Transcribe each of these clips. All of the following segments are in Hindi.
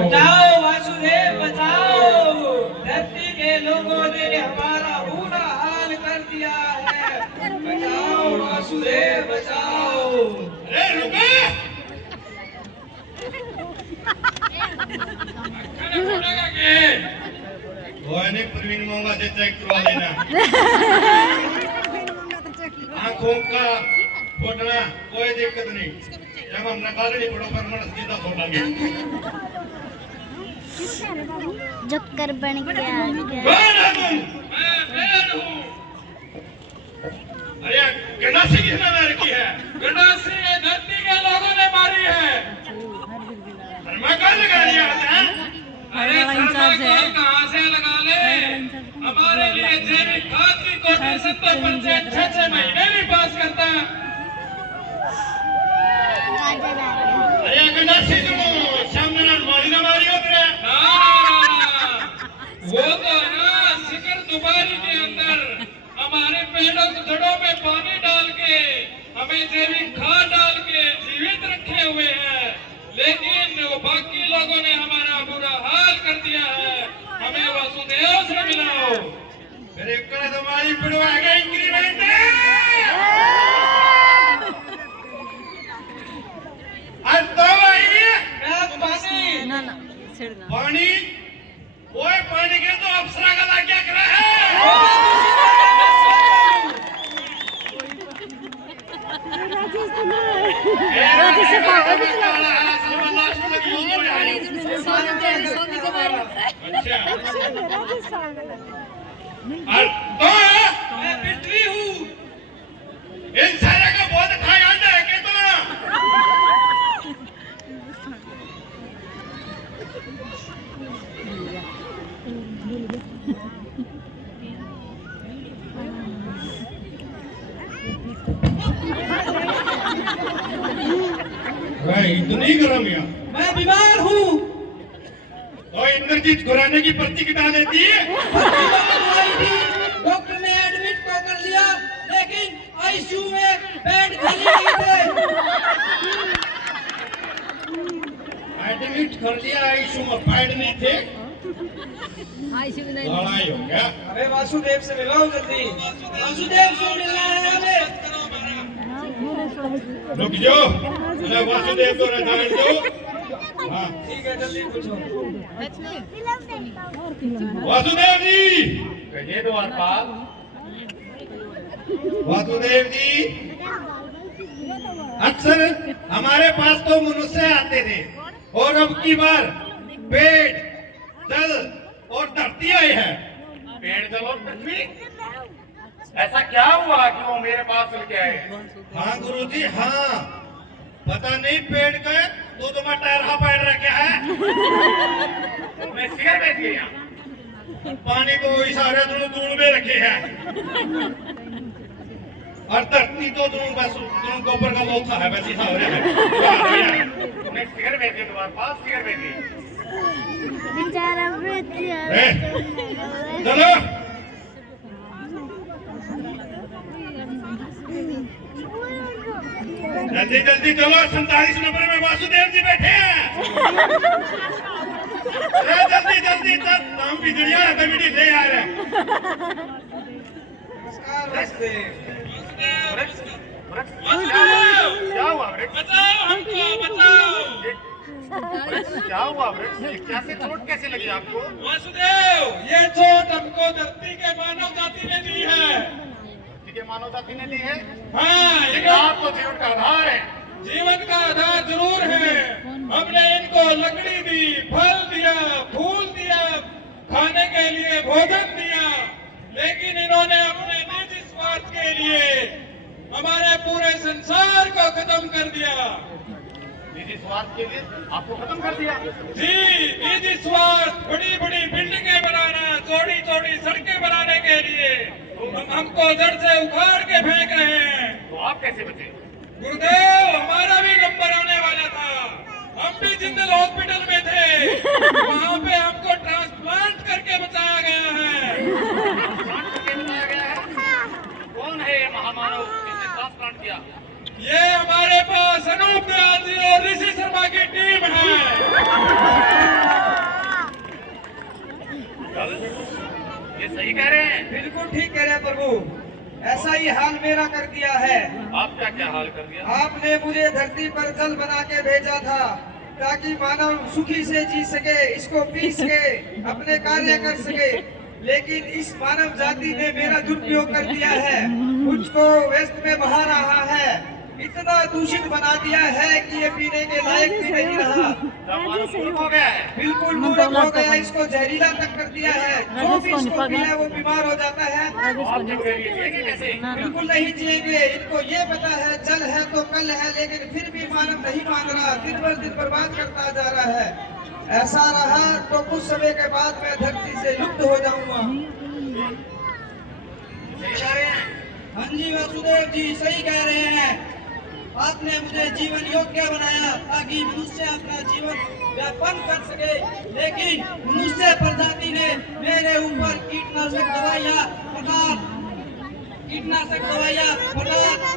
बचाओ वासुदेव बचाओ, धरती के लोगों ने हमारा बुरा हाल कर दिया है। बचाओ वासुदेव बचाओ। अरे रुको, नहीं प्रवीण मोंगा से चेक करवा लेना। आंखों का फोड़ना कोई दिक्कत नहीं, जब हम निकाल नहीं पड़ो पर मन सीधा फोड़ेंगे। जोकर बन के आ गया। कौन है तुम? मैं हूँ। अरे गंडासी किसने मार की है? गंडासी ये धरती के लोगों ने मारी है। अरे मैं कहाँ लगा लिया है? अरे कहाँ से लगा ले? हमारे लिए जैविक खाद की कोटी 70% 6 महीने नहीं पास करता। अरे गंडासी सुनो, सामने ना मारी ना मारी हो तेरे। ना वो तो ना शिखर दुबारी के अंदर हमारे पेड़ों की जड़ों में पानी डाल के हमें जैविक खाद डाल के जीवित रखे हुए हैं, लेकिन वो बाकी लोगों ने हमारा बुरा हाल कर दिया है। हमें वासुदेव से मिलाओ। मेरे कड़े तुम्हारी पिड़वा गए इंक्रीमेंट। आज तो आई पानी, ओए पानी के तो अप्सरा का लाग क्या करा है? मैं पृथ्वी हूँ। इन सारे का बहुत अच्छा याद है कि तो इतनी गरम या मैं बीमार हूँ। तो इंद्रजीत घुराने की पर्ची किता देती है? डॉक्टर ने एडमिट तो कर लिया, लेकिन आईसीयू में बेड खाली नहीं थे। एडमिट कर लिया, आईसीयू में बेड नहीं थे। लड़ाई हो गया। अबे वासुदेव से मिलाओ जल्दी। वासुदेव से मिलना है हमें। रुक जाओ, अरे वासुदेव को रजान दो। हाँ ठीक है, जल्दी पूछो। वासुदेव जी कहिए द्वारपाल। वासुदेव जी अक्सर हमारे पास तो मनुष्य आते थे, और अब की बार पेड़, जल और धरती आई है। पेड़, जल और पृथ्वी, ऐसा क्या हुआ कि वो मेरे पास लेके आए? हाँ गुरुजी, हाँ पता नहीं पेड़ का तो तुम्हारा टायर हा पैर रखा है। मैं सिगर बेच गया, पानी तो इशारे दूर में रखे हैं, और धरती तो बस गोबर का लोथा है, बस इशारे में। मैं सिगर बेच गया, तुम्हारे पास सिगर बेच गई। चलो जल्दी जल्दी चलो, 47 नंबर में वासुदेव जी बैठे हैं। जल्दी जल्दी नाम भी दुनिया कमेटी ले आ रहे हैं। क्या हुआ बचाओ हमको, बचाओ। क्या हुआ? कैसे चोट कैसे लगी आपको? वासुदेव, ये चोट हमको धरती के मानव जाति ने दी है। मानव जाति ने दी है? हाँ, आपको जीवन का आधार है। जीवन का आधार जरूर है। हमने इनको लकड़ी दी, फल दिया, फूल दिया, खाने के लिए भोजन दिया, लेकिन इन्होंने अपने निजी स्वार्थ के लिए हमारे पूरे संसार को खत्म कर दिया। निजी स्वार्थ के लिए आपको खत्म कर दिया? जी, निजी स्वार्थ, बड़ी बड़ी बिल्डिंगें बनाना, चौड़ी चौड़ी सड़कें बनाने के लिए हमको जड़ से उखाड़ के फेंक रहे हैं। तो आप कैसे बचे? गुरुदेव, हमारा भी नंबर आने वाला था। हम भी जिंदल हॉस्पिटल में थे, वहाँ पे हमको ट्रांसप्लांट करके बचाया गया है। कौन है ये महामानव जिसने ट्रांसप्लांट किया? ये हमारे पास अनूप दयाल जी और ऋषि शर्मा की टीम है। प्रभु, ऐसा ही हाल मेरा कर दिया है। आपका क्या हाल कर दिया? आपने मुझे धरती पर जल बना के भेजा था ताकि मानव सुखी से जी सके, इसको पी सके, अपने कार्य कर सके, लेकिन इस मानव जाति ने मेरा दुरुपयोग कर दिया है, मुझको व्यस्त में बहा रहा है, इतना दूषित बना दिया है कि ये पीने के लायक भी नहीं रहा। हो गया है। बिल्कुल मूर्ख हो गया, इसको जहरीला तक कर दिया है। जो भी इसको पीए वो बीमार हो जाता है। बिल्कुल नहीं जिएंगे। इनको ये पता है जल है तो कल है, लेकिन फिर भी मानव नहीं मान रहा, दिन भर दिन बर्बाद करता जा रहा है। ऐसा रहा तो कुछ समय के बाद मैं धरती से लुप्त हो जाऊंगा। हाँ जी वासुदेव जी सही कह रहे हैं। आपने मुझे जीवन योग्य बनाया ताकि मनुष्य अपना जीवन यापन कर सके, लेकिन मनुष्य प्रजाति ने मेरे ऊपर कीटनाशक दवाइयाँ पदार्थ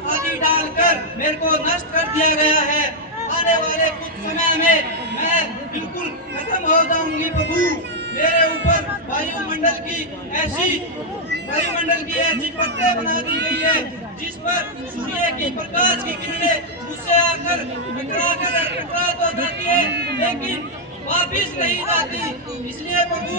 आदि डालकर मेरे को नष्ट कर दिया गया है। आने वाले कुछ समय में मैं बिल्कुल खत्म हो जाऊंगी प्रभु। मेरे ऊपर वायुमंडल की ऐसी परतें बना दी गई है जिस पर सूर्य की प्रकाश की किरणें मुझसे आकर टकरा तो जाती है, लेकिन वापिस नहीं जाती। इसलिए प्रभु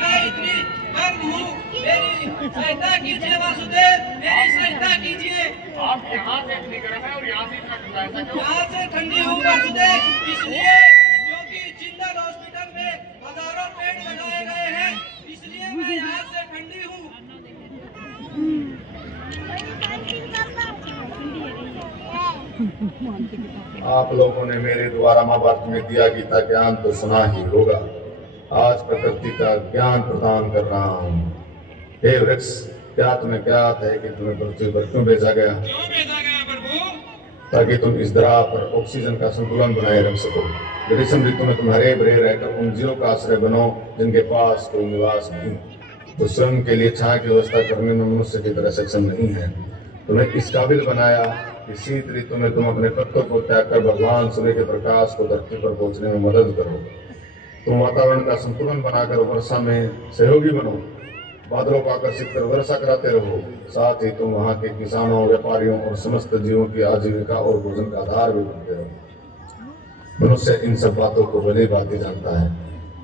मैं इतनी गर्म हूँ, मेरी सहायता कीजिए वासुदेव, मेरी सहायता कीजिए। आप यहाँ से इतनी गर्म है और यहाँ से इतना ठंडा है, ऐसा क्यों? यहाँ से ठंडी हूँ वासुदेव, इसलिए क्योंकि जिंदल हॉस्पिटल में हजारों पेड़ लगाए गए हैं, इसलिए मैं यहाँ से ठंडी हूँ। आप लोगों ने मेरे द्वारा महाभारत में दिया गीता ज्ञान तो सुना ही होगा। आज प्रकृति का ज्ञान प्रदान कर रहा हूँ। हे वृक्ष, क्या तुम्हें ज्ञात है कि तुम्हें पृथ्वी पर क्यों भेजा गया? क्यों भेजा गया प्रभु? ताकि तुम इस धरा पर ऑक्सीजन का संतुलन बनाए रख सको। ग्रीष्म ऋतु में तुम हरे भरे रहकर उन जीवों का आश्रय बनो जिनके पास कोई निवास नहीं, तो स्वयं के लिए छाया की व्यवस्था करने में मनुष्य की तरह सक्षम नहीं है। तुम्हें इस काबिल बनाया कि शीत ऋतु में तुम अपने पत्तों को त्याग कर भगवान सूर्य के प्रकाश को धरती पर पहुंचने में मदद करो। तुम वातावरण का संतुलन बनाकर वर्षा में सहयोगी बनो, बादलों को आकर्षित कर वर्षा कराते रहो। साथ ही तुम वहाँ के किसानों, व्यापारियों और समस्त जीवों की आजीविका और भोजन का आधार भी बनते रहो। मनुष्य इन सब बातों को भली भांति जानता है,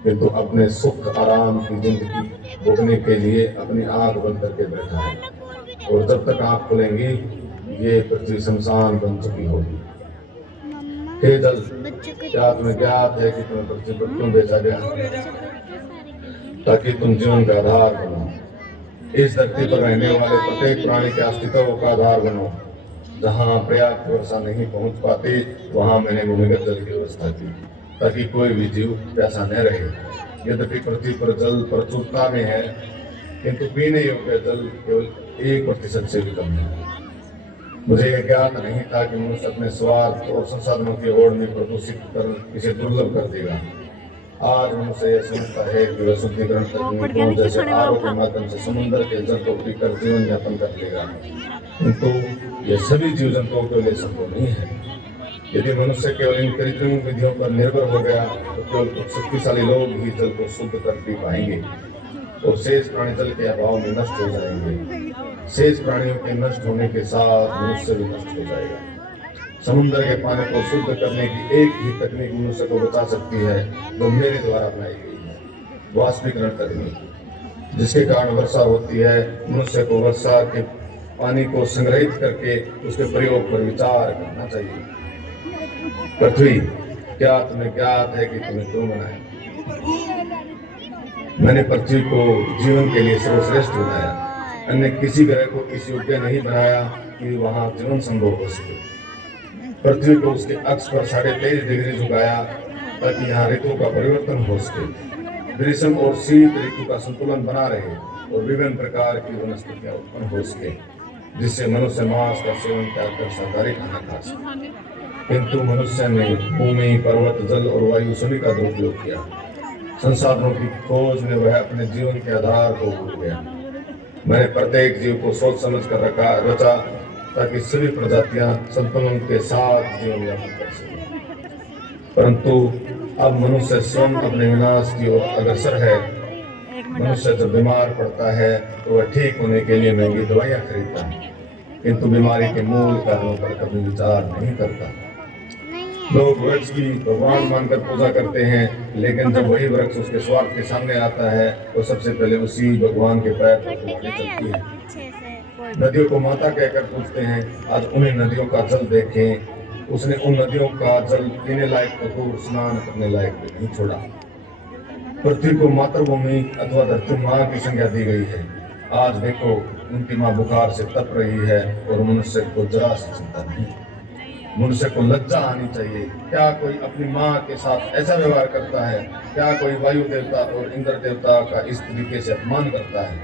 किंतु अपने सुख आराम की जिंदगी भोगने के लिए अपनी आंख बंद करके बैठा है, और जब तक आंख खुलेंगी ये पृथ्वी शमशान बन चुकी होगी। हे जल, क्या तुम्हें ज्ञात है कि तुम्हें पृथ्वी पर क्यों भेजा गया? ताकि तुम जीवन का आधार बनो। इस धरती पर रहने वाले प्रत्येक प्राणी के अस्तित्व का आधार बनो। जहाँ पर्याप्त वर्षा नहीं पहुँच पाती वहाँ मैंने भूमिगत जल की व्यवस्था की, ताकि कोई भी जीव प्यासा न रहे। यद्यपि पृथ्वी पर जल प्रचुरता में है, किंतु पीने योग्य जल केवल 1% से भी कम है। मुझे यह ज्ञात नहीं था कि मनुष्य अपने स्वार्थ और संसाधनों की ओर में प्रदूषित कर इसे दुर्लभ कर देगा। आज मनुष्य यह समझता है कि वह शुद्धिकरण तकनीकों जैसे आरओ के माध्यम से समुद्र के जल को पीकर जीवन यापन कर लेगा, किंतु यह सभी जीव जंतुओं के लिए संभव नहीं है। यदि मनुष्य केवल इन कृत्रिम विधियों पर निर्भर हो गया तो केवल कुछ शक्तिशाली लोग ही जल को शुद्ध कर पी पाएंगे, और शेष प्राणी जल के अभाव में नष्ट हो जाएंगे। शेष प्राणियों के नष्ट होने के साथ मनुष्य भी नष्ट हो जाएगा। समुद्र के पानी को शुद्ध करने की एक ही तकनीक मनुष्य को बचा सकती है, जो मेरे द्वारा अपनाई गई है, वाष्पीकरण तकनीक, जिसके कारण वर्षा होती है। मनुष्य को वर्षा के पानी को संग्रहित करके उसके प्रयोग पर विचार करना चाहिए। पृथ्वी, क्या तुम्हें ज्ञात है कि तुम्हें क्यों बनाया? मैंने पृथ्वी को जीवन के लिए सर्वश्रेष्ठ बनाया। अन्य किसी ग्रह को इस योग्य नहीं बनाया कि वहाँ जीवन संभव हो सके। पृथ्वी को उसके अक्ष पर 23.5 डिग्री झुकाया ताकि यहाँ ऋतुओं का परिवर्तन हो सके, ग्रीष्म और शीत ऋतु का संतुलन बना रहे और विभिन्न प्रकार की वनस्पतियाँ उत्पन्न हो सके, जिससे मनुष्य मांस का सेवन कर शाकाहारी खाना खा सके। किंतु मनुष्य ने भूमि, पर्वत, जल और वायु सभी का दुरुपयोग किया। संसाधनों की खोज में वह अपने जीवन के आधार को भूल गया। मैंने प्रत्येक जीव को सोच समझ कर रचा ताकि सभी प्रजातियां संतुलन के साथ जीवन यापन कर सकें। परंतु अब मनुष्य स्वयं अपने विनाश की ओर अग्रसर है। मनुष्य जब बीमार पड़ता है तो वह ठीक होने के लिए महंगी दवाइयाँ खरीदता है, किंतु बीमारी के मूल कारणों पर कभी विचार नहीं करता। लोग वृक्ष की भगवान मानकर पूजा करते हैं, लेकिन जब वही वृक्ष उसके स्वार्थ के सामने आता है तो सबसे पहले उसी भगवान के पैर पर कुल्हाड़ी चलती है। नदियों को माता कहकर पूछते हैं, आज उन्हीं नदियों का जल देखें। उसने उन नदियों का जल पीने लायक तो दूर, स्नान करने लायक भी नहीं छोड़ा। पृथ्वी को मातृभूमि अथवा धरती माँ की संज्ञा दी गई है। आज देखो, उनकी माँ बुखार से तप रही है और मनुष्य को जरा सी चिंता नहीं। मनुष्य को लज्जा आनी चाहिए। क्या कोई अपनी माँ के साथ ऐसा व्यवहार करता है? क्या कोई वायु देवता और इंद्र देवता का इस तरीके से अपमान करता है?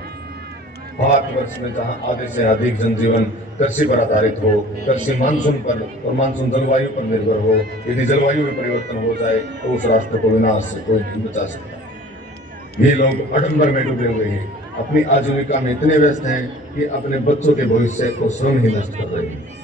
भारतवर्ष में जहाँ आधे से अधिक जनजीवन कृषि पर आधारित हो, कृषि मानसून पर और मानसून जलवायु पर निर्भर हो, यदि जलवायु में परिवर्तन हो जाए तो उस राष्ट्र को विनाश से कोई नहीं बचा सकता। ये लोग आडंबर में डूबे हुए हैं, अपनी आजीविका में इतने व्यस्त हैं कि अपने बच्चों के भविष्य को स्वयं ही नष्ट कर रहे हैं।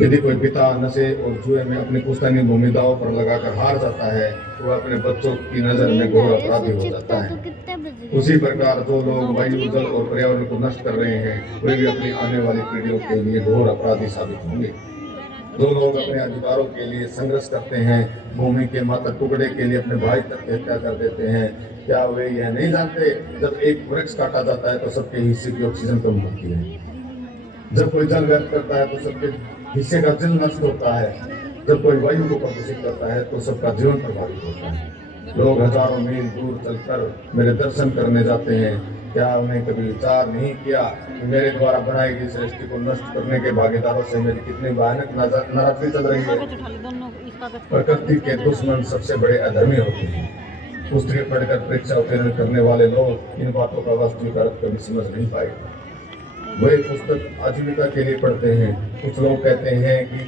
यदि कोई पिता नशे और जुए में अपनी पुश्तैनी भूमि दांव पर लगाकर हार जाता है तो वह अपने बच्चों की नजर में घोर अपराधी हो जाता है। उसी प्रकार जो लोग वायु, जल और पर्यावरण को नष्ट कर रहे हैं वे भी अपनी आने वाली पीढ़ियों के लिए घोर अपराधी साबित होंगे। जो लोग अपने अधिकारों के लिए संघर्ष करते हैं, भूमि के मात्र टुकड़े के लिए अपने भाई तक हत्या कर देते हैं, क्या वे यह नहीं जानते जब एक वृक्ष काटा जाता है तो सबके हिस्से की ऑक्सीजन कम होती है। जब कोई जल व्यर्थ करता है तो सबके हिस्से का जल नष्ट होता है। जब कोई वायु को प्रदूषित करता है तो सबका जीवन प्रभावित होता है। लोग हजारों मील दूर चलकर मेरे दर्शन करने जाते हैं। क्या उन्हें कभी विचार नहीं किया कि मेरे द्वारा बनाई गई सृष्टि को नष्ट करने के भागीदारों से मेरी कितनी भयानक नाराजगी चल रही है? प्रकृति के दुश्मन सबसे बड़े अधर्मी होते हैं। पुस्तकें पढ़कर परीक्षा उत्तीर्ण करने वाले लोग इन बातों का वास्तविक अर्थ कभी समझ नहीं पाए। वे पुस्तक आजीविका के लिए पढ़ते हैं। कुछ लोग कहते हैं कि